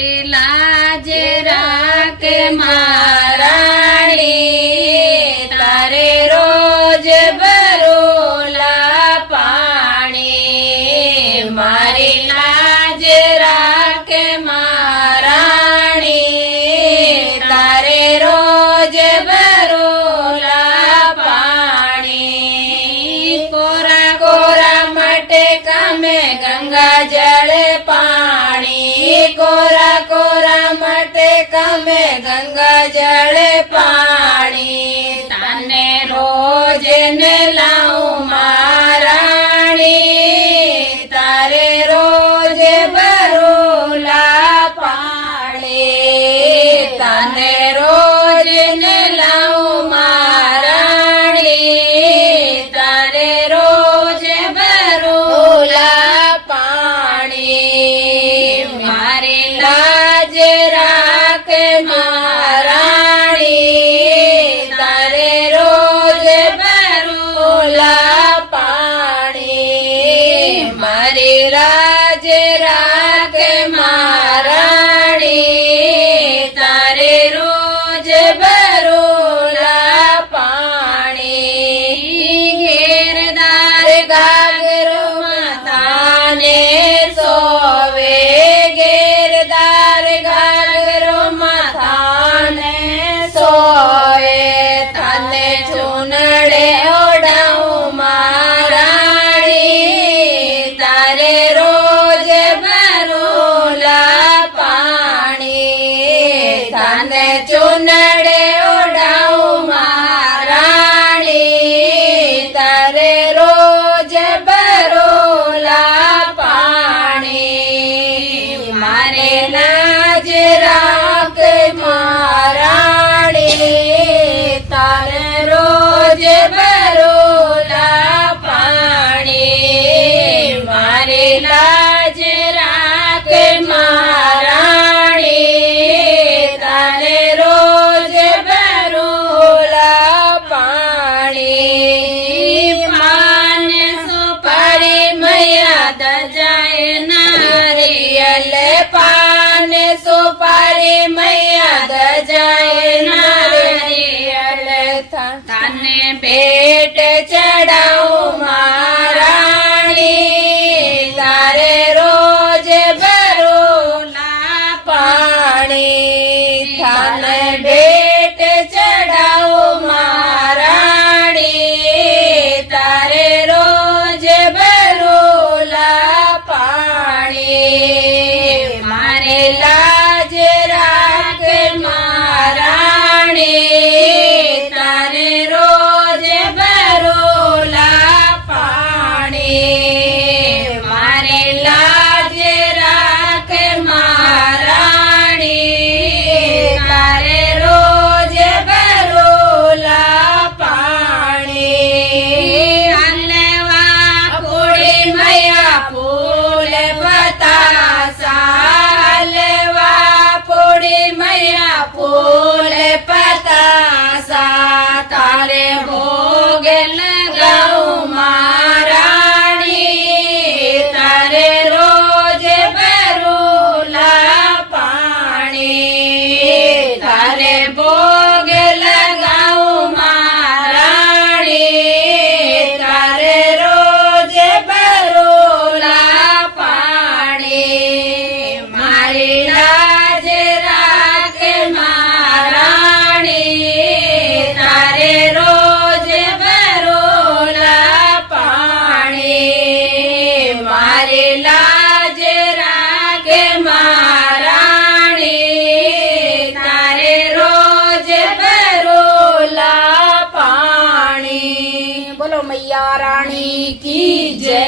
મારી લાજ રાખે મહારાણી, તારે રોજ ભરોલા પાણી. મારી લાજ રાખે મહારાણી, તારે રોજ ભરોલા પાણી. કોરા કોરા માટે કમે ગંગા જળ પાણી, કોરા કોરા માટે કમે ગંગા જળ પાણી. તને રોજ ને લાવું મહારાણી, તારે રોજ ભરોલા પાણી. તને રોજ ને લાવું મહારાણી, તારે રોજ ભરોલા પાણી. મારી લાજ રાખે મહારાણી, તારે રોજ ભરોલા પાણી. મારી લાજ રાખે મહારાણી, તારે રોજ ભરોલા પાણી. ઘેરદાર ઘાઘરો માથાને સોવે, ઘેરદાર ઘાઘરો માથાને સોવે. તને ચૂનડે ઓઢાવું મહારાણી, તારે રોજ ભરોલા પાણી. તને ચૂનડે ઓઢાવું મહારાણી, તારે રોજ ભરોલા પાણી. મારે લાજ રાખ મહારાણી, તારે રોજ ભરોલા પાણી. મારે લાજ રાખ મહારાણી, તારે રોજ ભરોલા પાણી. પાન સુપારી મૈયા દજાય નારિયલ, પાન સુપારી મૈયા દજાય નારિયલ. તને ભેટ ચડાવું મહારાણી, તારે રોજ ભરોલા પાણી. તને ભેટ ચડાવું મહારાણી, તારે રોજ ભરોલા પાણી. મારે લાજ રાખ મહારાણી, તારે રોજ ભરોલા પાણી. મારે લાજ રાખ મહારાણી, તારે રોજ ભરોલા પાણી. હલવા પૂરી મૈયા ફૂલ પતાસા, હલવા પૂરી મૈયા ફૂલ પતાસા. તારે ભોગ લગાવું મહારાણી, તારે રોજ ભરોલા પાણી. તારે ભોગ લગાવું મહારાણી, તારે રોજ ભરોલા પાણી. મારી લાજ રાખ મહારાણી, તારે રોજ ભરોલા પાણી. મારી લાજ રાખ મહારાણી, તારે રોજ ભરોલા પાણી. બોલો મૈયા રાણી કી જય.